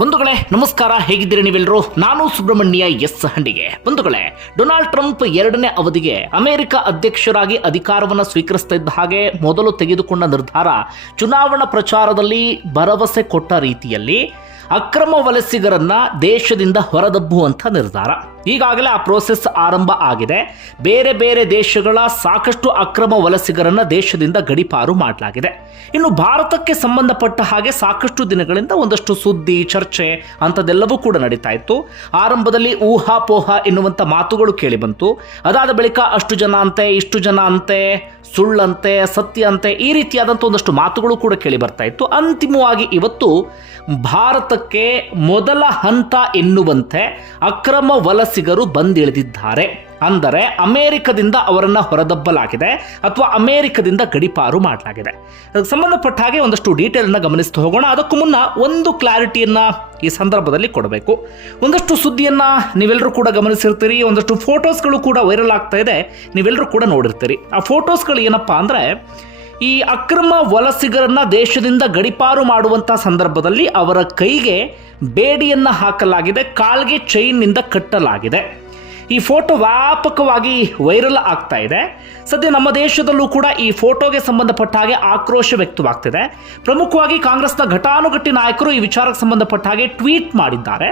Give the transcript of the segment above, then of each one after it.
ಬಂಧುಗಳೇ, ನಮಸ್ಕಾರ. ಹೇಗಿದ್ದೀರಿ ನೀವೆಲ್ಲರೂ ನಾನು ಸುಬ್ರಹ್ಮಣ್ಯ ಎಸ್ ಹಂಡಿಗೆ. ಬಂಧುಗಳೇ, ಡೊನಾಲ್ಡ್ ಟ್ರಂಪ್ ಎರಡನೇ ಅವಧಿಗೆ ಅಮೆರಿಕ ಅಧ್ಯಕ್ಷರಾಗಿ ಅಧಿಕಾರವನ್ನು ಸ್ವೀಕರಿಸ್ತಾ ಹಾಗೆ ಮೊದಲು ತೆಗೆದುಕೊಂಡ ನಿರ್ಧಾರ ಚುನಾವಣಾ ಪ್ರಚಾರದಲ್ಲಿ ಭರವಸೆ ಕೊಟ್ಟ ರೀತಿಯಲ್ಲಿ ಅಕ್ರಮ ವಲಸಿಗರನ್ನ ದೇಶದಿಂದ ಹೊರದಬ್ಬುವಂಥ ನಿರ್ಧಾರ. ಈಗಾಗಲೇ ಆ ಪ್ರೋಸೆಸ್ ಆರಂಭ ಆಗಿದೆ. ಬೇರೆ ಬೇರೆ ದೇಶಗಳ ಸಾಕಷ್ಟು ಅಕ್ರಮ ವಲಸಿಗರನ್ನ ದೇಶದಿಂದ ಗಡಿಪಾರು ಮಾಡಲಾಗಿದೆ. ಇನ್ನು ಭಾರತಕ್ಕೆ ಸಂಬಂಧಪಟ್ಟ ಹಾಗೆ ಸಾಕಷ್ಟು ದಿನಗಳಿಂದ ಒಂದಷ್ಟು ಸುದ್ದಿ, ಚರ್ಚೆ ಅಂಥದ್ದೆಲ್ಲವೂ ಕೂಡ ನಡೀತಾ ಇತ್ತು. ಆರಂಭದಲ್ಲಿ ಊಹಾಪೋಹ ಎನ್ನುವಂಥ ಮಾತುಗಳು ಕೇಳಿ ಬಂತು. ಅದಾದ ಬಳಿಕ ಅಷ್ಟು ಜನ ಅಂತೆ, ಇಷ್ಟು ಜನ ಅಂತೆ ಸುಳ್ಳಂತೆ ಸತ್ಯ ಅಂತೆ ಈ ರೀತಿಯಾದಂಥ ಒಂದಷ್ಟು ಮಾತುಗಳು ಕೂಡ ಕೇಳಿ ಬರ್ತಾ ಇತ್ತು. ಅಂತಿಮವಾಗಿ ಇವತ್ತು ಭಾರತಕ್ಕೆ ಮೊದಲ ಹಂತ ಎನ್ನುವಂತೆ ಅಕ್ರಮ ವಲಸಿಗರು ಬಂದಿಳಿದಿದ್ದಾರೆ. ಅಂದರೆ ಅಮೆರಿಕದಿಂದ ಅವರನ್ನು ಹೊರದಬ್ಬಲಾಗಿದೆ ಅಥವಾ ಅಮೆರಿಕದಿಂದ ಗಡಿಪಾರು ಮಾಡಲಾಗಿದೆ. ಅದಕ್ಕೆ ಸಂಬಂಧಪಟ್ಟ ಹಾಗೆ ಒಂದಷ್ಟು ಡೀಟೇಲ್ನ ಗಮನಿಸ್ತಾ ಹೋಗೋಣ. ಅದಕ್ಕೂ ಮುನ್ನ ಒಂದು ಕ್ಲಾರಿಟಿಯನ್ನು ಈ ಸಂದರ್ಭದಲ್ಲಿ ಕೊಡಬೇಕು. ಒಂದಷ್ಟು ಸುದ್ದಿಯನ್ನು ನೀವೆಲ್ಲರೂ ಕೂಡ ಗಮನಿಸಿರ್ತೀರಿ. ಒಂದಷ್ಟು ಫೋಟೋಸ್ಗಳು ಕೂಡ ವೈರಲ್ ಆಗ್ತಾ ಇದೆ. ನೀವೆಲ್ಲರೂ ಕೂಡ ನೋಡಿರ್ತೀರಿ. ಆ ಫೋಟೋಸ್ಗಳು ಏನಪ್ಪ ಅಂದರೆ ಈ ಅಕ್ರಮ ವಲಸಿಗರನ್ನ ದೇಶದಿಂದ ಗಡಿಪಾರು ಮಾಡುವಂಥ ಸಂದರ್ಭದಲ್ಲಿ ಅವರ ಕೈಗೆ ಬೇಡಿಯನ್ನು ಹಾಕಲಾಗಿದೆ. ಕಾಲ್ಗೆ ಚೈನ್ನಿಂದ ಕಟ್ಟಲಾಗಿದೆ. ಈ ಫೋಟೋ ವ್ಯಾಪಕವಾಗಿ ವೈರಲ್ ಆಗ್ತಾ ಇದೆ. ಸದ್ಯ ನಮ್ಮ ದೇಶದಲ್ಲೂ ಕೂಡ ಈ ಫೋಟೋಗೆ ಸಂಬಂಧಪಟ್ಟ ಹಾಗೆ ಆಕ್ರೋಶ ವ್ಯಕ್ತವಾಗ್ತಿದೆ. ಪ್ರಮುಖವಾಗಿ ಕಾಂಗ್ರೆಸ್ನ ಘಟಾನುಘಟಿ ನಾಯಕರು ಈ ವಿಚಾರಕ್ಕೆ ಸಂಬಂಧಪಟ್ಟ ಹಾಗೆ ಟ್ವೀಟ್ ಮಾಡಿದ್ದಾರೆ.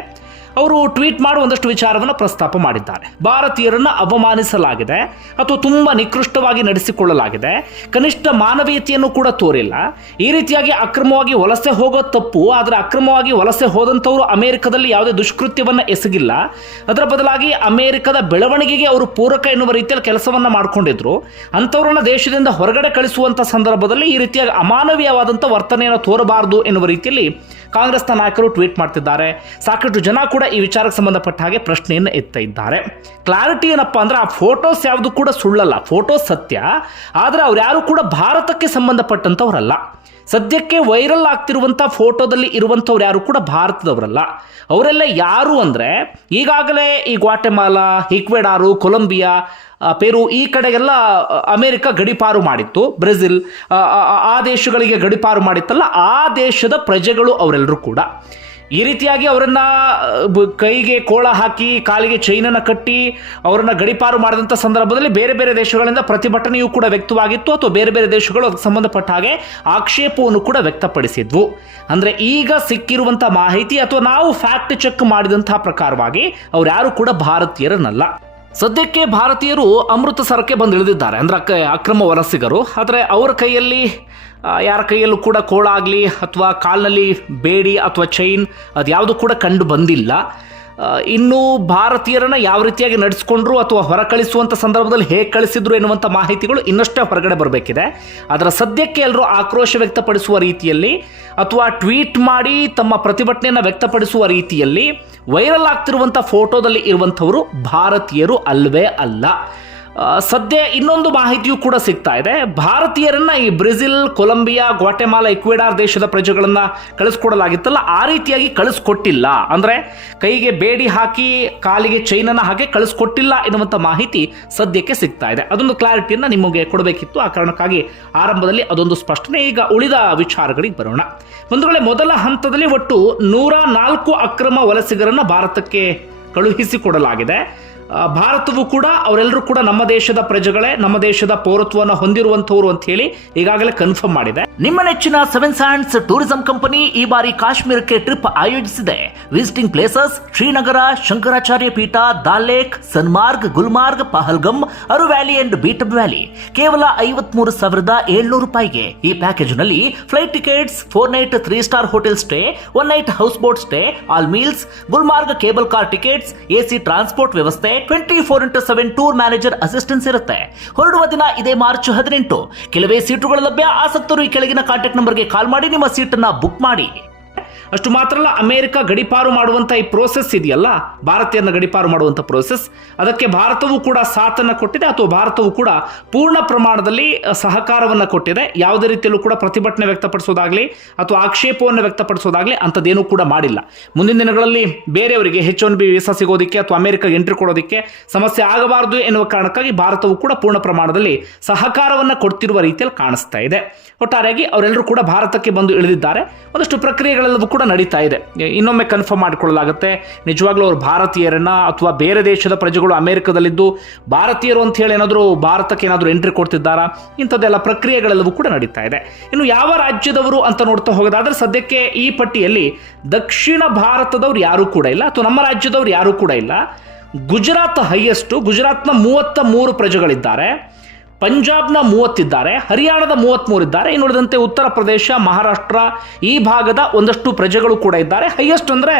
ಅವರು ಟ್ವೀಟ್ ಮಾಡಿ ಒಂದಷ್ಟು ವಿಚಾರವನ್ನು ಪ್ರಸ್ತಾಪ ಮಾಡಿದ್ದಾರೆ. ಭಾರತೀಯರನ್ನು ಅವಮಾನಿಸಲಾಗಿದೆ ಅಥವಾ ತುಂಬ ನಿಕೃಷ್ಟವಾಗಿ ನಡೆಸಿಕೊಳ್ಳಲಾಗಿದೆ. ಕನಿಷ್ಠ ಮಾನವೀಯತೆಯನ್ನು ಕೂಡ ತೋರಿಲ್ಲ. ಈ ರೀತಿಯಾಗಿ ಅಕ್ರಮವಾಗಿ ವಲಸೆ ಹೋಗೋ ತಪ್ಪು, ಆದರೆ ಅಕ್ರಮವಾಗಿ ವಲಸೆ ಹೋದಂಥವರು ಅಮೆರಿಕದಲ್ಲಿ ಯಾವುದೇ ದುಷ್ಕೃತ್ಯವನ್ನು ಎಸಗಿಲ್ಲ. ಅದರ ಬದಲಾಗಿ ಅಮೆರಿಕದ ಬೆಳವಣಿಗೆಗೆ ಅವರು ಪೂರಕ ಎನ್ನುವ ರೀತಿಯಲ್ಲಿ ಕೆಲಸವನ್ನು ಮಾಡಿಕೊಂಡಿದ್ರು. ಅಂಥವ್ರನ್ನ ದೇಶದಿಂದ ಹೊರಗಡೆ ಕಳಿಸುವಂಥ ಸಂದರ್ಭದಲ್ಲಿ ಈ ರೀತಿಯಾಗಿ ಅಮಾನವೀಯವಾದಂಥ ವರ್ತನೆಯನ್ನು ತೋರಬಾರದು ಎನ್ನುವ ರೀತಿಯಲ್ಲಿ ಕಾಂಗ್ರೆಸ್ನ ನಾಯಕರು ಟ್ವೀಟ್ ಮಾಡ್ತಿದ್ದಾರೆ. ಸಾಕಷ್ಟು ಜನ ಕೂಡ ಈ ವಿಚಾರಕ್ಕೆ ಸಂಬಂಧಪಟ್ಟ ಹಾಗೆ ಪ್ರಶ್ನೆಯನ್ನು ಎತ್ತ ಇದ್ದಾರೆ. ಕ್ಲಾರಿಟಿ ಏನಪ್ಪಾ ಅಂದ್ರೆ ಆ ಫೋಟೋಸ್ ಯಾವುದು ಕೂಡ ಸುಳ್ಳಲ್ಲ. ಫೋಟೋಸ್ ಸತ್ಯ. ಆದರೆ ಅವ್ರು ಯಾರು ಕೂಡ ಭಾರತಕ್ಕೆ ಸಂಬಂಧಪಟ್ಟಂಥವ್ರಲ್ಲ ಸದ್ಯಕ್ಕೆ ವೈರಲ್ ಆಗ್ತಿರುವಂಥ ಫೋಟೋದಲ್ಲಿ ಇರುವಂಥವ್ರು ಯಾರು ಕೂಡ ಭಾರತದವರಲ್ಲ. ಅವರೆಲ್ಲ ಯಾರು ಅಂದರೆ ಈಗಾಗಲೇ ಈ ಗ್ವಾಟೆಮಾಲಾ ಈಕ್ವೆಡಾರು ಕೊಲಂಬಿಯಾ ಪೆರು ಈ ಕಡೆಗೆಲ್ಲ ಅಮೇರಿಕ ಗಡಿಪಾರು ಮಾಡಿತ್ತು. ಬ್ರೆಜಿಲ್ ಆ ದೇಶಗಳಿಗೆ ಗಡಿಪಾರು ಮಾಡಿತ್ತಲ್ಲ, ಆ ದೇಶದ ಪ್ರಜೆಗಳು ಅವರೆಲ್ಲರೂ ಕೂಡ. ಈ ರೀತಿಯಾಗಿ ಅವರನ್ನ ಕೈಗೆ ಕೋಳ ಹಾಕಿ, ಕಾಲಿಗೆ ಚೈನನ್ನು ಕಟ್ಟಿ, ಅವರನ್ನ ಗಡಿಪಾರು ಮಾಡಿದಂಥ ಸಂದರ್ಭದಲ್ಲಿ ಬೇರೆ ಬೇರೆ ದೇಶಗಳಿಂದ ಪ್ರತಿಭಟನೆಯೂ ಕೂಡ ವ್ಯಕ್ತವಾಗಿತ್ತು ಅಥವಾ ಬೇರೆ ಬೇರೆ ದೇಶಗಳು ಅದಕ್ಕೆ ಸಂಬಂಧಪಟ್ಟ ಹಾಗೆ ಆಕ್ಷೇಪವನ್ನು ಕೂಡ ವ್ಯಕ್ತಪಡಿಸಿದ್ವು. ಅಂದರೆ ಈಗ ಸಿಕ್ಕಿರುವಂಥ ಮಾಹಿತಿ ಅಥವಾ ನಾವು ಫ್ಯಾಕ್ಟ್ ಚೆಕ್ ಮಾಡಿದಂತಹ ಪ್ರಕಾರವಾಗಿ ಅವ್ರು ಯಾರು ಕೂಡ ಭಾರತೀಯರನ್ನಲ್ಲ. ಸದ್ಯಕ್ಕೆ ಭಾರತೀಯರು ಅಮೃತಸರಕ್ಕೆ ಬಂದು ಇಳಿದಿದ್ದಾರೆ ಅಂದ್ರೆ ಅಕ್ರಮ ವಲಸಿಗರು. ಆದರೆ ಅವರ ಕೈಯಲ್ಲಿ ಯಾರ ಕೈಯಲ್ಲೂ ಕೂಡ ಕೋಳ ಆಗಲಿ ಅಥವಾ ಕಾಲಿನಲ್ಲಿ ಬೇಡಿ ಅಥವಾ ಚೈನ್ ಅದು ಯಾವುದು ಕೂಡ ಕಂಡು ಬಂದಿಲ್ಲ. ಇನ್ನು ಭಾರತೀಯರನ್ನ ಯಾವ ರೀತಿಯಾಗಿ ನಡೆಸ್ಕೊಂಡ್ರು ಅಥವಾ ಹೊರ ಕಳಿಸುವಂಥ ಸಂದರ್ಭದಲ್ಲಿ ಹೇಗೆ ಕಳಿಸಿದ್ರು ಎನ್ನುವಂಥ ಮಾಹಿತಿಗಳು ಇನ್ನಷ್ಟೇ ಹೊರಗಡೆ ಬರಬೇಕಿದೆ. ಅದರ ಸದ್ಯಕ್ಕೆ ಎಲ್ಲರೂ ಆಕ್ರೋಶ ವ್ಯಕ್ತಪಡಿಸುವ ರೀತಿಯಲ್ಲಿ ಅಥವಾ ಟ್ವೀಟ್ ಮಾಡಿ ತಮ್ಮ ಪ್ರತಿಭಟನೆಯನ್ನು ವ್ಯಕ್ತಪಡಿಸುವ ರೀತಿಯಲ್ಲಿ ವೈರಲ್ ಆಗ್ತಿರುವಂಥ ಫೋಟೋದಲ್ಲಿ ಇರುವಂಥವರು ಭಾರತೀಯರು ಅಲ್ವೇ ಅಲ್ಲ. ಸದ್ಯ ಇನ್ನೊಂದು ಮಾಹಿತಿಯೂ ಕೂಡ ಸಿಗ್ತಾ ಇದೆ. ಭಾರತೀಯರನ್ನ ಈ ಬ್ರೆಜಿಲ್, ಕೊಲಂಬಿಯಾ, ಗ್ವಾಟೆಮಾಲಾ, ಇಕ್ವೆಡಾರ್ ದೇಶದ ಪ್ರಜೆಗಳನ್ನ ಕಳಿಸ್ಕೊಡಲಾಗಿತ್ತಲ್ಲ, ಆ ರೀತಿಯಾಗಿ ಕಳಿಸ್ಕೊಟ್ಟಿಲ್ಲ. ಅಂದ್ರೆ ಕೈಗೆ ಬೇಡಿ ಹಾಕಿ ಕಾಲಿಗೆ ಚೈನನ್ನ ಹಾಕಿ ಕಳಿಸ್ಕೊಟ್ಟಿಲ್ಲ ಎನ್ನುವಂಥ ಮಾಹಿತಿ ಸದ್ಯಕ್ಕೆ ಸಿಗ್ತಾ ಇದೆ. ಅದೊಂದು ಕ್ಲಾರಿಟಿಯನ್ನು ನಿಮಗೆ ಕೊಡಬೇಕಿತ್ತು. ಆ ಕಾರಣಕ್ಕಾಗಿ ಆರಂಭದಲ್ಲಿ ಅದೊಂದು ಸ್ಪಷ್ಟನೆ. ಈಗ ಉಳಿದ ವಿಚಾರಗಳಿಗೆ ಬರೋಣ. ಒಂದು ವೇಳೆ ಮೊದಲ ಹಂತದಲ್ಲಿ ಒಟ್ಟು ನೂರ ನಾಲ್ಕು ಅಕ್ರಮ ವಲಸಿಗರನ್ನ ಭಾರತಕ್ಕೆ ಕಳುಹಿಸಿಕೊಡಲಾಗಿದೆ. ಭಾರತವು ಕೂಡ ಅವರೆಲ್ಲರೂ ಕೂಡ ನಮ್ಮ ದೇಶದ ಪ್ರಜೆಗಳೇ, ನಮ್ಮ ದೇಶದ ಪೌರತ್ವವನ್ನು ಹೊಂದಿರುವಂತವರು ಅಂತ ಹೇಳಿ ಈಗಾಗಲೇ ಕನ್ಫರ್ಮ್ ಮಾಡಿದೆ. ನಿಮ್ಮ ನೆಚ್ಚಿನ ಸೆವೆನ್ ಸ್ಯಾಂಡ್ಸ್ ಟೂರಿಸಂ ಕಂಪನಿ ಈ ಬಾರಿ ಕಾಶ್ಮೀರಕ್ಕೆ ಟ್ರಿಪ್ ಆಯೋಜಿಸಿದೆ. Visiting places Srinagar, Shankaracharya Peetha Dal lake Sonmarg Gulmarg Pahalgam, Aru valley and Betaab valley. ಕೇವಲ ಐವತ್ಮೂರು ಸಾವಿರದ ಏಳ್ನೂರು ರೂಪಾಯಿಗೆ ಈ ಪ್ಯಾಕೇಜ್ನಲ್ಲಿ flight tickets four night three star hotel stay one night house boat stay all meals Gulmarg cable car tickets AC transport ವ್ಯವಸ್ಥೆ twenty four into seven tour manager assistance ಇರುತ್ತೆ. ಹೊರಡುವ ದಿನ ಇದೇ ಮಾರ್ಚ್ ಹದಿನೆಂಟು. ಕೆಲವೇ ಸೀಟುಗಳು ಲಭ್ಯ, ಆಸಕ್ತರು ಈ ಕೆಳಗಿನ ಕಾಂಟ್ಯಾಕ್ಟ್ ನಂಬರ್ಗೆ ಕಾಲ್ ಮಾಡಿ, ನಿಮ್ಮ ಸೀಟನ್ನು ಬುಕ್ ಮಾಡಿ. ಅಷ್ಟು ಮಾತ್ರ ಅಲ್ಲ ಅಮೇರಿಕ ಗಡಿಪಾರು ಮಾಡುವಂಥ ಈ ಪ್ರೋಸೆಸ್ ಇದೆಯಲ್ಲ? ಭಾರತೀಯರನ್ನ ಗಡಿಪಾರು ಮಾಡುವಂಥ ಪ್ರೋಸೆಸ್ ಅದಕ್ಕೆ ಭಾರತವು ಕೂಡ ಸಾಥನ್ನು ಕೊಟ್ಟಿದೆ, ಅಥವಾ ಭಾರತವು ಕೂಡ ಪೂರ್ಣ ಪ್ರಮಾಣದಲ್ಲಿ ಸಹಕಾರವನ್ನು ಕೊಟ್ಟಿದೆ. ಯಾವುದೇ ರೀತಿಯಲ್ಲೂ ಕೂಡ ಪ್ರತಿಭಟನೆ ವ್ಯಕ್ತಪಡಿಸೋದಾಗಲಿ, ಅಥವಾ ಆಕ್ಷೇಪವನ್ನು ವ್ಯಕ್ತಪಡಿಸೋದಾಗಲಿ ಅಂಥದ್ದೇನೂ ಕೂಡ ಮಾಡಿಲ್ಲ. ಮುಂದಿನ ದಿನಗಳಲ್ಲಿ ಬೇರೆಯವರಿಗೆ ಹೆಚ್ ಒನ್ ಬಿ ವೀಸಾ ಸಿಗೋದಕ್ಕೆ, ಅಥವಾ ಅಮೆರಿಕಾಗೆ ಎಂಟ್ರಿ ಕೊಡೋದಕ್ಕೆ ಸಮಸ್ಯೆ ಆಗಬಾರದು ಎನ್ನುವ ಕಾರಣಕ್ಕಾಗಿ ಭಾರತವು ಕೂಡ ಪೂರ್ಣ ಪ್ರಮಾಣದಲ್ಲಿ ಸಹಕಾರವನ್ನು ಕೊಡ್ತಿರುವ ರೀತಿಯಲ್ಲಿ ಕಾಣಿಸ್ತಾ ಇದೆ. ಒಟ್ಟಾರೆಯಾಗಿ ಅವರೆಲ್ಲರೂ ಕೂಡ ಭಾರತಕ್ಕೆ ಬಂದು ಇಳಿದಿದ್ದಾರೆ. ಒಂದಷ್ಟು ಪ್ರಕ್ರಿಯೆಗಳೆಲ್ಲವೂ ಕೂಡ ನಡೀತಾ ಇದೆ. ಇನ್ನೊಮ್ಮೆ ಕನ್ಫರ್ಮ್ ಮಾಡಿಕೊಳ್ಳಲಾಗುತ್ತೆ. ನಿಜವಾಗ್ಲೂ ಅವರು ಭಾರತೀಯರನ್ನ ಅಥವಾ ಬೇರೆ ದೇಶದ ಪ್ರಜೆಗಳು ಅಮೆರಿಕದಲ್ಲಿದ್ದು ಭಾರತೀಯರು ಅಂತ ಹೇಳಿ ಏನಾದರೂ ಭಾರತಕ್ಕೆ ಏನಾದರೂ ಎಂಟ್ರಿ ಕೊಡ್ತಿದ್ದಾರಾ? ಇಂಥದ್ದೆಲ್ಲ ಪ್ರಕ್ರಿಯೆಗಳೆಲ್ಲವೂ ಕೂಡ ನಡೀತಾ ಇದೆ. ಇನ್ನು ಯಾವ ರಾಜ್ಯದವರು ಅಂತ ನೋಡ್ತಾ ಹೋಗೋದಾದ್ರೆ ಸದ್ಯಕ್ಕೆ ಈ ಪಟ್ಟಿಯಲ್ಲಿ ದಕ್ಷಿಣ ಭಾರತದವ್ರು ಯಾರೂ ಕೂಡ ಇಲ್ಲ ಅಥವಾ ನಮ್ಮ ರಾಜ್ಯದವ್ರು ಯಾರೂ ಕೂಡ ಇಲ್ಲ. ಗುಜರಾತ್ ಹೈಯೆಸ್ಟು ಗುಜರಾತ್ನ ಮೂವತ್ತ ಮೂರು ಪ್ರಜೆಗಳಿದ್ದಾರೆ. ಪಂಜಾಬ್ನ ಮೂವತ್ತಿದ್ದಾರೆ ಹರಿಯಾಣದ ಮೂವತ್ತ್ಮೂರು ಇದ್ದಾರೆ. ಇನ್ನು ಉಳಿದಂತೆ ಉತ್ತರ ಪ್ರದೇಶ, ಮಹಾರಾಷ್ಟ್ರ, ಈ ಭಾಗದ ಒಂದಷ್ಟು ಪ್ರಜೆಗಳು ಕೂಡ ಇದ್ದಾರೆ. ಹೈಯೆಸ್ಟ್ ಅಂದರೆ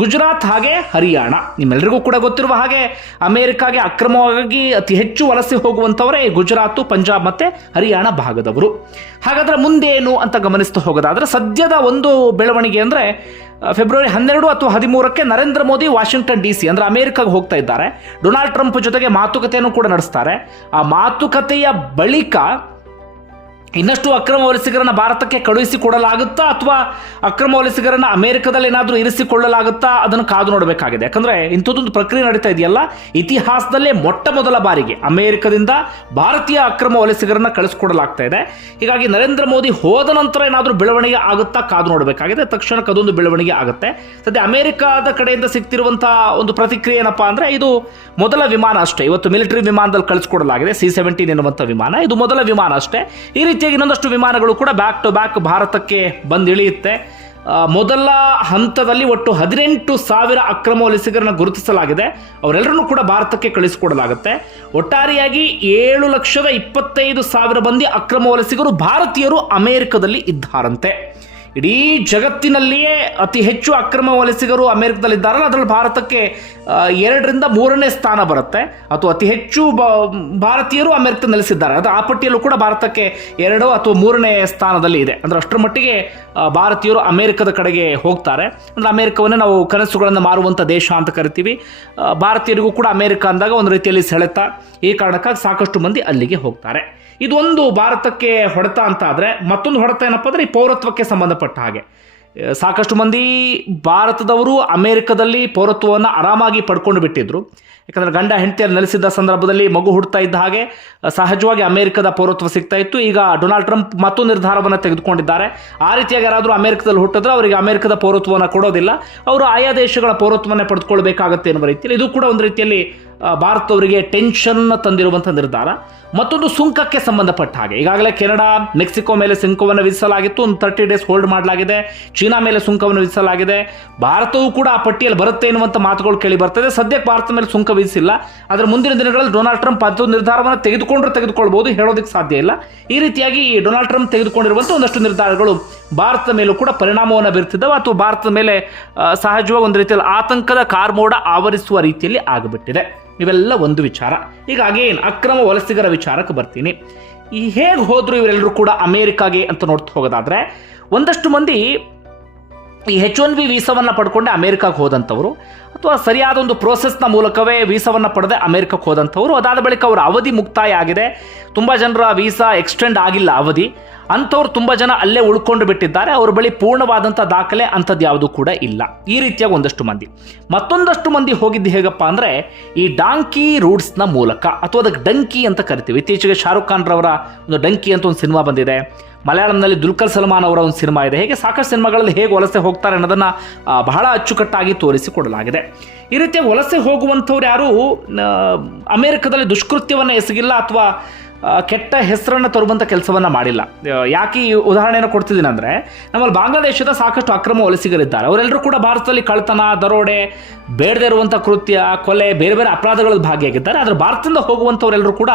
ಗುಜರಾತ್ ಹಾಗೆ ಹರಿಯಾಣ. ನಿಮ್ಮೆಲ್ಲರಿಗೂ ಕೂಡ ಗೊತ್ತಿರುವ ಹಾಗೆ ಅಮೆರಿಕಾಗೆ ಅಕ್ರಮವಾಗಿ ಅತಿ ಹೆಚ್ಚು ವಲಸೆ ಹೋಗುವಂಥವರೇ ಗುಜರಾತ್, ಪಂಜಾಬ್ ಮತ್ತು ಹರಿಯಾಣ ಭಾಗದವರು. ಹಾಗಾದರೆ ಮುಂದೇನು ಅಂತ ಗಮನಿಸ್ತಾ ಹೋಗೋದಾದರೆ, ಸದ್ಯದ ಒಂದು ಬೆಳವಣಿಗೆ ಅಂದರೆ ಫೆಬ್ರವರಿ ಹನ್ನೆರಡು ಅಥವಾ ಹದಿಮೂರಕ್ಕೆ Narendra Modi Washington D C ಅಂದರೆ ಅಮೆರಿಕಾಗೆ ಹೋಗ್ತಾ ಇದ್ದಾರೆ. ಡೊನಾಲ್ಡ್ ಟ್ರಂಪ್ ಜೊತೆಗೆ ಮಾತುಕತೆಯನ್ನು ಕೂಡ ನಡೆಸ್ತಾರೆ. ಆ ಮಾತುಕತೆಯ ಬಳಿಕ ಇನ್ನಷ್ಟು ಅಕ್ರಮ ವಲಸಿಗರನ್ನು ಭಾರತಕ್ಕೆ ಕಳುಹಿಸಿಕೊಡಲಾಗುತ್ತಾ ಅಥವಾ ಅಕ್ರಮ ವಲಸಿಗರನ್ನು ಅಮೆರಿಕದಲ್ಲಿ ಏನಾದರೂ ಇರಿಸಿಕೊಳ್ಳಲಾಗುತ್ತಾ ಅದನ್ನು ಕಾದು ನೋಡಬೇಕಾಗಿದೆ. ಯಾಕಂದರೆ ಇಂಥದ್ದೊಂದು ಪ್ರಕ್ರಿಯೆ ನಡೀತಾ ಇದೆಯಲ್ಲ, ಇತಿಹಾಸದಲ್ಲೇ ಮೊಟ್ಟ ಮೊದಲ ಬಾರಿಗೆ ಅಮೆರಿಕದಿಂದ ಭಾರತೀಯ ಅಕ್ರಮ ವಲಸಿಗರನ್ನು ಕಳಿಸ್ಕೊಡಲಾಗ್ತಾ ಇದೆ. ಹೀಗಾಗಿ ನರೇಂದ್ರ ಮೋದಿ ಹೋದ ನಂತರ ಏನಾದರೂ ಬೆಳವಣಿಗೆ ಆಗುತ್ತಾ ಕಾದು ನೋಡಬೇಕಾಗಿದೆ. ತಕ್ಷಣಕ್ಕೆ ಅದೊಂದು ಬೆಳವಣಿಗೆ ಆಗುತ್ತೆ. ಸದ್ಯ ಅಮೆರಿಕದ ಕಡೆಯಿಂದ ಸಿಗ್ತಿರುವಂತಹ ಒಂದು ಪ್ರತಿಕ್ರಿಯೆ ಏನಪ್ಪಾ ಅಂದರೆ ಇದು ಮೊದಲ ವಿಮಾನ ಅಷ್ಟೇ. ಇವತ್ತು ಮಿಲಿಟರಿ ವಿಮಾನದಲ್ಲಿ ಕಳಿಸ್ಕೊಡಲಾಗಿದೆ. ಸಿ ಸೆವೆಂಟೀನ್ ಎನ್ನುವಂಥ ವಿಮಾನ. ಇದು ಮೊದಲ ವಿಮಾನ ಅಷ್ಟೇ. ಈ ರೀತಿಯಾಗಿ ಇನ್ನೊಂದಷ್ಟು ವಿಮಾನಗಳು ಕೂಡ ಬ್ಯಾಕ್ ಟು ಬ್ಯಾಕ್ ಭಾರತಕ್ಕೆ ಬಂದಿಳಿಯುತ್ತೆ ಇಳಿಯುತ್ತೆ. ಮೊದಲ ಹಂತದಲ್ಲಿ ಒಟ್ಟು ಹದಿನೆಂಟು ಸಾವಿರ ಅಕ್ರಮ ವಲಸಿಗರನ್ನು ಗುರುತಿಸಲಾಗಿದೆ. ಅವರೆಲ್ಲರನ್ನೂ ಕೂಡ ಭಾರತಕ್ಕೆ ಕಳಿಸಿಕೊಡಲಾಗುತ್ತೆ. ಒಟ್ಟಾರೆಯಾಗಿ ಏಳು ಲಕ್ಷದ ಇಪ್ಪತ್ತೈದು ಸಾವಿರ ಮಂದಿ ಅಕ್ರಮ ವಲಸಿಗರು ಭಾರತೀಯರು ಅಮೆರಿಕದಲ್ಲಿ ಇದ್ದಾರಂತೆ. ಇಡೀ ಜಗತ್ತಿನಲ್ಲಿಯೇ ಅತಿ ಹೆಚ್ಚು ಅಕ್ರಮ ವಲಸಿಗರು ಅಮೆರಿಕದಲ್ಲಿದ್ದಾರಲ್ಲ, ಅದರಲ್ಲಿ ಭಾರತಕ್ಕೆ ಎರಡರಿಂದ ಮೂರನೇ ಸ್ಥಾನ ಬರುತ್ತೆ. ಅಥವಾ ಅತಿ ಹೆಚ್ಚು ಭಾರತೀಯರು ಅಮೆರಿಕ ನೆಲೆಸಿದ್ದಾರೆ ಅದು ಆ ಪಟ್ಟಿಯಲ್ಲೂ ಕೂಡ ಭಾರತಕ್ಕೆ ಎರಡು ಅಥವಾ ಮೂರನೇ ಸ್ಥಾನದಲ್ಲಿ ಇದೆ. ಅಂದ್ರೆ ಅಷ್ಟರ ಮಟ್ಟಿಗೆ ಭಾರತೀಯರು ಅಮೆರಿಕದ ಕಡೆಗೆ ಹೋಗ್ತಾರೆ. ಅಂದರೆ ಅಮೆರಿಕವನ್ನೇ ನಾವು ಕನಸುಗಳನ್ನು ಮಾರುವಂಥ ದೇಶ ಅಂತ ಕರಿತೀವಿ. ಭಾರತೀಯರಿಗೂ ಕೂಡ ಅಮೆರಿಕ ಅಂದಾಗ ಒಂದು ರೀತಿಯಲ್ಲಿ ಸೆಳೆತ. ಈ ಕಾರಣಕ್ಕಾಗಿ ಸಾಕಷ್ಟು ಮಂದಿ ಅಲ್ಲಿಗೆ ಹೋಗ್ತಾರೆ. ಇದೊಂದು ಭಾರತಕ್ಕೆ ಹೊಡೆತ ಅಂತ ಆದರೆ, ಮತ್ತೊಂದು ಹೊಡೆತ ಏನಪ್ಪ ಅಂದರೆ ಈ ಪೌರತ್ವಕ್ಕೆ ಸಂಬಂಧಪಟ್ಟ ಹಾಗೆ. ಸಾಕಷ್ಟು ಮಂದಿ ಭಾರತದವರು ಅಮೇರಿಕದಲ್ಲಿ ಪೌರತ್ವವನ್ನು ಆರಾಮಾಗಿ ಪಡ್ಕೊಂಡು ಬಿಟ್ಟಿದ್ರು. ಯಾಕಂದರೆ ಗಂಡ ಹೆಂಡತಿಯಲ್ಲಿ ನೆಲೆಸಿದ್ದ ಸಂದರ್ಭದಲ್ಲಿ ಮಗು ಹುಡ್ತಾ ಇದ್ದ ಹಾಗೆ ಸಹಜವಾಗಿ ಅಮೆರಿಕದ ಪೌರತ್ವ ಸಿಗ್ತಾ ಇತ್ತು. ಈಗ ಡೊನಾಲ್ಡ್ ಟ್ರಂಪ್ ಮತ್ತೊಂದು ನಿರ್ಧಾರವನ್ನು ತೆಗೆದುಕೊಂಡಿದ್ದಾರೆ. ಆ ರೀತಿಯಾಗಿ ಯಾರಾದರೂ ಅಮೇರಿಕದಲ್ಲಿ ಹುಟ್ಟಿದ್ರೆ ಅವರಿಗೆ ಅಮೆರಿಕದ ಪೌರತ್ವವನ್ನು ಕೊಡೋದಿಲ್ಲ. ಅವರು ಆಯಾ ದೇಶಗಳ ಪೌರತ್ವವನ್ನೇ ಪಡೆದುಕೊಳ್ಬೇಕಾಗತ್ತೆ ಎನ್ನುವ ರೀತಿಯಲ್ಲಿ. ಇದು ಕೂಡ ಒಂದು ರೀತಿಯಲ್ಲಿ ಭಾರತದವರಿಗೆ ಟೆನ್ಷನ್ ತಂದಿರುವಂಥ ನಿರ್ಧಾರ. ಮತ್ತೊಂದು ಸುಂಕಕ್ಕೆ ಸಂಬಂಧಪಟ್ಟ ಹಾಗೆ. ಈಗಾಗಲೇ ಕೆನಡಾ, ಮೆಕ್ಸಿಕೋ ಮೇಲೆ ಸುಂಕವನ್ನು ವಿಧಿಸಲಾಗಿತ್ತು. ಒಂದು ತರ್ಟಿ ಡೇಸ್ ಹೋಲ್ಡ್ ಮಾಡಲಾಗಿದೆ. ಚೀನಾ ಮೇಲೆ ಸುಂಕವನ್ನು ವಿಧಿಸಲಾಗಿದೆ. ಭಾರತವು ಕೂಡ ಆ ಪಟ್ಟಿಯಲ್ಲಿ ಬರುತ್ತೆ ಎನ್ನುವಂಥ ಮಾತುಗಳು ಕೇಳಿ ಬರ್ತದೆ. ಸದ್ಯಕ್ಕೆ ಭಾರತ ಮೇಲೆ ಸುಂಕ ವಿಧಿಸಿಲ್ಲ. ಆದರೆ ಮುಂದಿನ ದಿನಗಳಲ್ಲಿ ಡೊನಾಲ್ಡ್ ಟ್ರಂಪ್ ಅದು ನಿರ್ಧಾರವನ್ನು ತೆಗೆದುಕೊಂಡ್ರೆ ತೆಗೆದುಕೊಳ್ಬಹುದು ಹೇಳೋದಕ್ಕೆ ಸಾಧ್ಯ ಇಲ್ಲ. ಈ ರೀತಿಯಾಗಿ ಡೊನಾಲ್ಡ್ ಟ್ರಂಪ್ ತೆಗೆದುಕೊಂಡಿರುವಂಥ ಒಂದಷ್ಟು ನಿರ್ಧಾರಗಳು ಭಾರತದ ಮೇಲೂ ಕೂಡ ಪರಿಣಾಮವನ್ನು ಬೀರ್ತಿದ್ದಾವೆ. ಅಥವಾ ಭಾರತದ ಮೇಲೆ ಸಹಜವಾಗಿ ಒಂದು ರೀತಿಯಲ್ಲಿ ಆತಂಕದ ಕಾರ್ಮೋಡ ಆವರಿಸುವ ರೀತಿಯಲ್ಲಿ ಆಗಿಬಿಟ್ಟಿದೆ. ಇವೆಲ್ಲ ಒಂದು ವಿಚಾರ. ಈಗ ಅಗೇನ್ ಅಕ್ರಮ ವಲಸಿಗರ ವಿಚಾರಕ್ಕೆ ಬರ್ತೀನಿ. ಈ ಹೇಗೆ ಹೋದರೂ ಇವರೆಲ್ಲರೂ ಕೂಡ ಅಮೇರಿಕಾಗೆ ಅಂತ ನೋಡ್ತಾ ಹೋಗೋದಾದರೆ, ಒಂದಷ್ಟು ಮಂದಿ ಈ ಹೆಚ್ ಒನ್ ಬಿ ವೀಸಾವನ್ನು ಪಡ್ಕೊಂಡೆ ಅಮೇರಿಕಾಗೆ ಹೋದಂಥವ್ರು, ಅಥವಾ ಸರಿಯಾದ ಒಂದು ಪ್ರೋಸೆಸ್ನ ಮೂಲಕವೇ ವೀಸಾವನ್ನು ಪಡೆದೆ ಅಮೇರಿಕಕ್ಕೆ ಹೋದಂಥವ್ರು. ಅದಾದ ಬಳಿಕ ಅವರ ಅವಧಿ ಮುಕ್ತಾಯ ಆಗಿದೆ. ತುಂಬ ಜನರ ವೀಸಾ ಎಕ್ಸ್ಟೆಂಡ್ ಆಗಿಲ್ಲ ಅವಧಿ. ಅಂಥವ್ರು ತುಂಬ ಜನ ಅಲ್ಲೇ ಉಳ್ಕೊಂಡು ಬಿಟ್ಟಿದ್ದಾರೆ. ಅವ್ರ ಬಳಿ ಪೂರ್ಣವಾದಂಥ ದಾಖಲೆ ಅಂಥದ್ದು ಯಾವುದು ಕೂಡ ಇಲ್ಲ. ಈ ರೀತಿಯಾಗಿ ಒಂದಷ್ಟು ಮಂದಿ. ಮತ್ತೊಂದಷ್ಟು ಮಂದಿ ಹೋಗಿದ್ದು ಹೇಗಪ್ಪ ಅಂದರೆ, ಈ ಡಾಂಕಿ ರೂಟ್ಸ್ನ ಮೂಲಕ, ಅಥವಾ ಅದಕ್ಕೆ ಡಂಕಿ ಅಂತ ಕರಿತೀವಿ. ಇತ್ತೀಚೆಗೆ ಶಾರುಖ್ ಖಾನ್ ರವರ ಒಂದು ಡಂಕಿ ಅಂತ ಒಂದು ಸಿನಿಮಾ ಬಂದಿದೆ. ಮಲಯಾಳಂನಲ್ಲಿ ದುಲ್ಕರ್ ಸಲ್ಮಾನ್ ಅವರ ಒಂದು ಸಿನಿಮಾ ಇದೆ. ಹೇಗೆ ಸಾಕಷ್ಟು ಸಿನಿಮಾಗಳಲ್ಲಿ ಹೇಗೆ ವಲಸೆ ಹೋಗ್ತಾರೆ ಅನ್ನೋದನ್ನು ಬಹಳ ಅಚ್ಚುಕಟ್ಟಾಗಿ ತೋರಿಸಿಕೊಡಲಾಗಿದೆ. ಈ ರೀತಿಯ ವಲಸೆ ಹೋಗುವಂಥವ್ರು ಯಾರು ಅಮೆರಿಕದಲ್ಲಿ ದುಷ್ಕೃತ್ಯವನ್ನು ಎಸಗಿಲ್ಲ ಅಥವಾ ಕೆಟ್ಟ ಹೆಸರನ್ನು ತರುವಂಥ ಕೆಲಸವನ್ನು ಮಾಡಿಲ್ಲ. ಯಾಕೆ ಈ ಉದಾಹರಣೆಯನ್ನು ಕೊಡ್ತಿದ್ದೀನಿ ಅಂದರೆ, ನಮ್ಮಲ್ಲಿ ಬಾಂಗ್ಲಾದೇಶದ ಸಾಕಷ್ಟು ಅಕ್ರಮ ವಲಸಿಗರಿದ್ದಾರೆ. ಅವರೆಲ್ಲರೂ ಕೂಡ ಭಾರತದಲ್ಲಿ ಕಳ್ತನ ದರೋಡೆ, ಬೇಡದೇ ಇರುವಂಥ ಕೃತ್ಯ, ಕೊಲೆ, ಬೇರೆ ಬೇರೆ ಅಪರಾಧಗಳಲ್ಲಿ ಭಾಗಿಯಾಗಿದ್ದಾರೆ. ಆದರೆ ಭಾರತದಿಂದ ಹೋಗುವಂಥವರೆಲ್ಲರೂ ಕೂಡ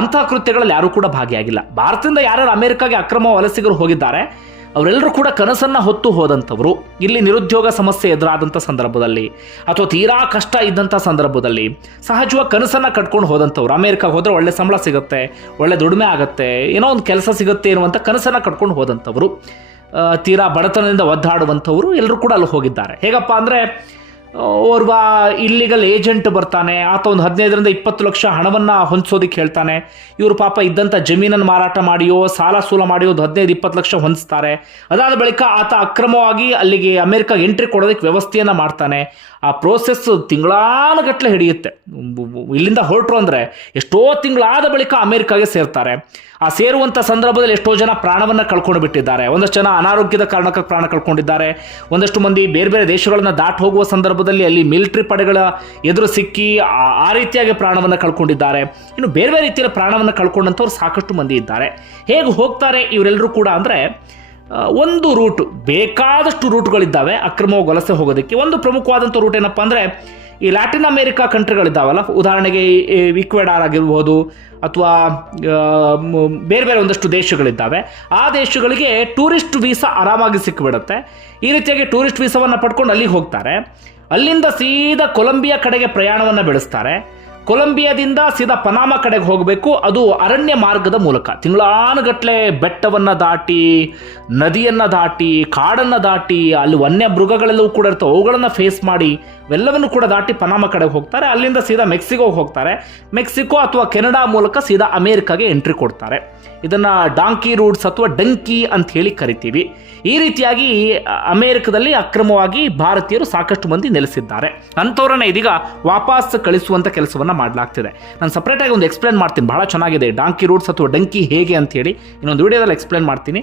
ಅಂತಹ ಕೃತ್ಯಗಳಲ್ಲಿ ಯಾರೂ ಕೂಡ ಭಾಗಿಯಾಗಿಲ್ಲ. ಭಾರತದಿಂದ ಯಾರ್ಯಾರು ಅಮೆರಿಕಾಗೆ ಅಕ್ರಮ ವಲಸಿಗರು ಹೋಗಿದ್ದಾರೆ ಅವರೆಲ್ಲರೂ ಕೂಡ ಕನಸನ್ನು ಹೊತ್ತು ಹೋದಂಥವರು. ಇಲ್ಲಿ ನಿರುದ್ಯೋಗ ಸಮಸ್ಯೆ ಎದುರಾದಂಥ ಸಂದರ್ಭದಲ್ಲಿ ಅಥವಾ ತೀರಾ ಕಷ್ಟ ಇದ್ದಂಥ ಸಂದರ್ಭದಲ್ಲಿ ಸಹಜವಾಗಿ ಕನಸನ್ನು ಕಟ್ಕೊಂಡು ಹೋದಂಥವ್ರು. ಅಮೇರಿಕಾಗೆ ಹೋದರೆ ಒಳ್ಳೆ ಸಂಬಳ ಸಿಗುತ್ತೆ, ಒಳ್ಳೆ ದುಡಿಮೆ ಆಗುತ್ತೆ, ಏನೋ ಒಂದು ಕೆಲಸ ಸಿಗುತ್ತೆ ಅನ್ನುವಂಥ ಕನಸನ್ನು ಕಟ್ಕೊಂಡು ಹೋದಂಥವ್ರು. ತೀರಾ ಬಡತನದಿಂದ ಒದ್ದಾಡುವಂಥವ್ರು ಎಲ್ಲರೂ ಕೂಡ ಅಲ್ಲಿ ಹೋಗಿದ್ದಾರೆ. ಹೇಗಪ್ಪ ಅಂದರೆ ಓರ್ವ ಇಲ್ಲಿಗಲ್ ಏಜೆಂಟ್ ಬರ್ತಾನೆ. ಆತ ಒಂದು ಹದಿನೈದರಿಂದ ಇಪ್ಪತ್ತು ಲಕ್ಷ ಹಣವನ್ನು ಹೊಂದಿಸೋದಕ್ಕೆ ಹೇಳ್ತಾನೆ. ಇವರು ಪಾಪ ಇದ್ದಂಥ ಜಮೀನನ್ನು ಮಾರಾಟ ಮಾಡಿಯೋ, ಸಾಲ ಸೂಲ ಮಾಡಿಯೋ ಒಂದು ಹದಿನೈದು, ಇಪ್ಪತ್ತು ಲಕ್ಷ ಹೊಂದಿಸ್ತಾರೆ. ಅದಾದ ಬಳಿಕ ಆತ ಅಕ್ರಮವಾಗಿ ಅಲ್ಲಿಗೆ ಅಮೆರಿಕಾಗೆ ಎಂಟ್ರಿ ಕೊಡೋದಕ್ಕೆ ವ್ಯವಸ್ಥೆಯನ್ನು ಮಾಡ್ತಾನೆ. ಆ ಪ್ರೋಸೆಸ್ ತಿಂಗಳಾನುಗಟ್ಟಲೆ ಹಿಡಿಯುತ್ತೆ. ಇಲ್ಲಿಂದ ಹೊರಟ್ರು ಅಂದರೆ ಎಷ್ಟೋ ತಿಂಗಳಾದ ಬಳಿಕ ಅಮೆರಿಕಾಗೆ ಸೇರ್ತಾರೆ. ಆ ಸೇರುವಂಥ ಸಂದರ್ಭದಲ್ಲಿ ಎಷ್ಟೋ ಜನ ಪ್ರಾಣವನ್ನು ಕಳ್ಕೊಂಡು ಬಿಟ್ಟಿದ್ದಾರೆ. ಒಂದಷ್ಟು ಜನ ಅನಾರೋಗ್ಯದ ಕಾರಣಕ್ಕೆ ಪ್ರಾಣ ಕಳ್ಕೊಂಡಿದ್ದಾರೆ. ಒಂದಷ್ಟು ಮಂದಿ ಬೇರೆ ಬೇರೆ ದೇಶಗಳನ್ನು ದಾಟಿ ಹೋಗುವ ಸಂದರ್ಭದಲ್ಲಿ ಅಲ್ಲಿ ಮಿಲಿಟರಿ ಪಡೆಗಳ ಎದುರು ಸಿಕ್ಕಿ ಆ- ರೀತಿಯಾಗಿ ಪ್ರಾಣವನ್ನು ಕಳ್ಕೊಂಡಿದ್ದಾರೆ. ಇನ್ನು ಬೇರೆ ಬೇರೆ ರೀತಿಯಲ್ಲಿ ಪ್ರಾಣವನ್ನು ಕಳ್ಕೊಂಡಂಥವ್ರು ಸಾಕಷ್ಟು ಮಂದಿ ಇದ್ದಾರೆ. ಹೇಗೆ ಹೋಗ್ತಾರೆ ಇವರೆಲ್ಲರೂ ಕೂಡ ಅಂದರೆ ಒಂದು ರೂಟ್ ಬೇಕಾದಷ್ಟು ರೂಟ್ಗಳಿದ್ದಾವೆ. ಅಕ್ರಮವಾಗಿ ವಲಸೆ ಹೋಗೋದಕ್ಕೆ. ಒಂದು ಪ್ರಮುಖವಾದಂಥ ರೂಟ್ ಏನಪ್ಪ ಅಂದರೆ ಈ ಲ್ಯಾಟಿನ್ ಅಮೇರಿಕಾ ಕಂಟ್ರಿಗಳಿದ್ದಾವಲ್ಲ, ಉದಾಹರಣೆಗೆ ಈ ಇಕ್ವೆಡಾರ್ ಆಗಿರ್ಬೋದು ಅಥವಾ ಬೇರೆ ಬೇರೆ ಒಂದಷ್ಟು ದೇಶಗಳಿದ್ದಾವೆ. ಆ ದೇಶಗಳಿಗೆ ಟೂರಿಸ್ಟ್ ವೀಸಾ ಆರಾಮಾಗಿ ಸಿಕ್ಕಿಬಿಡುತ್ತೆ ಈ ರೀತಿಯಾಗಿ ಟೂರಿಸ್ಟ್ ವೀಸಾವನ್ನು ಪಡ್ಕೊಂಡು ಅಲ್ಲಿಗೆ ಹೋಗ್ತಾರೆ. ಅಲ್ಲಿಂದ ಸೀದಾ ಕೊಲಂಬಿಯಾ ಕಡೆಗೆ ಪ್ರಯಾಣವನ್ನು ಬೆಳೆಸ್ತಾರೆ. ಕೊಲಂಬಿಯಾದಿಂದ ಸೀದಾ ಪನಾಮ ಕಡೆಗೆ ಹೋಗಬೇಕು. ಅದು ಅರಣ್ಯ ಮಾರ್ಗದ ಮೂಲಕ. ತಿಂಗಳಾನುಗಟ್ಟಲೆ ಬೆಟ್ಟವನ್ನು ದಾಟಿ, ನದಿಯನ್ನು ದಾಟಿ, ಕಾಡನ್ನು ದಾಟಿ, ಅಲ್ಲಿ ವನ್ಯ ಮೃಗಗಳೆಲ್ಲವೂ ಕೂಡ ಇರ್ತವೆ. ಅವುಗಳನ್ನು ಫೇಸ್ ಮಾಡಿ ಇವೆಲ್ಲವನ್ನು ಕೂಡ ದಾಟಿ ಪನಾಮ ಕಡೆಗೆ ಹೋಗ್ತಾರೆ. ಅಲ್ಲಿಂದ ಸೀದಾ ಮೆಕ್ಸಿಕೋಗೆ ಹೋಗ್ತಾರೆ. ಮೆಕ್ಸಿಕೋ ಅಥವಾ ಕೆನಡಾ ಮೂಲಕ ಸೀದಾ ಅಮೇರಿಕಾಗೆ ಎಂಟ್ರಿ ಕೊಡ್ತಾರೆ. ಇದನ್ನು ಡಾಂಕಿ ರೂಟ್ಸ್ ಅಥವಾ ಡಂಕಿ ಅಂತ ಹೇಳಿ ಕರಿತೀವಿ. ಈ ರೀತಿಯಾಗಿ ಅಮೇರಿಕದಲ್ಲಿ ಅಕ್ರಮವಾಗಿ ಭಾರತೀಯರು ಸಾಕಷ್ಟು ಮಂದಿ ನೆಲೆಸಿದ್ದಾರೆ. ಅಂಥವ್ರನ್ನ ಇದೀಗ ವಾಪಸ್ ಕಳಿಸುವಂಥ ಕೆಲಸವನ್ನು ಮಾಡಲಾಗ್ತಿದೆ. ನಾನು ಸಪ್ರೇಟಾಗಿ ಒಂದು ಎಕ್ಸ್ಪ್ಲೇನ್ ಮಾಡ್ತೀನಿ. ಬಹಳ ಚೆನ್ನಾಗಿದೆ. ಡಾಂಕಿ ರೂಟ್ಸ್ ಅಥವಾ ಡಂಕಿ ಹೇಗೆ ಅಂತೇಳಿ ಇನ್ನೊಂದು ವಿಡಿಯೋದಲ್ಲಿ ಎಕ್ಸ್ಪ್ಲೇನ್ ಮಾಡ್ತೀನಿ.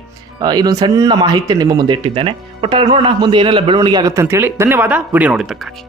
ಇನ್ನೊಂದು ಸಣ್ಣ ಮಾಹಿತಿ ನಿಮ್ಮ ಮುಂದೆ ಇಟ್ಟಿದ್ದೇನೆ. ಒಟ್ಟಾರೆ ನೋಡೋಣ ಮುಂದೆ ಏನೆಲ್ಲ ಬೆಳವಣಿಗೆ ಆಗುತ್ತೆ ಅಂತೇಳಿ ಧನ್ಯವಾದ. ವಿಡಿಯೋ ನೋಡಿದ್ದಕ್ಕಾಗಿ.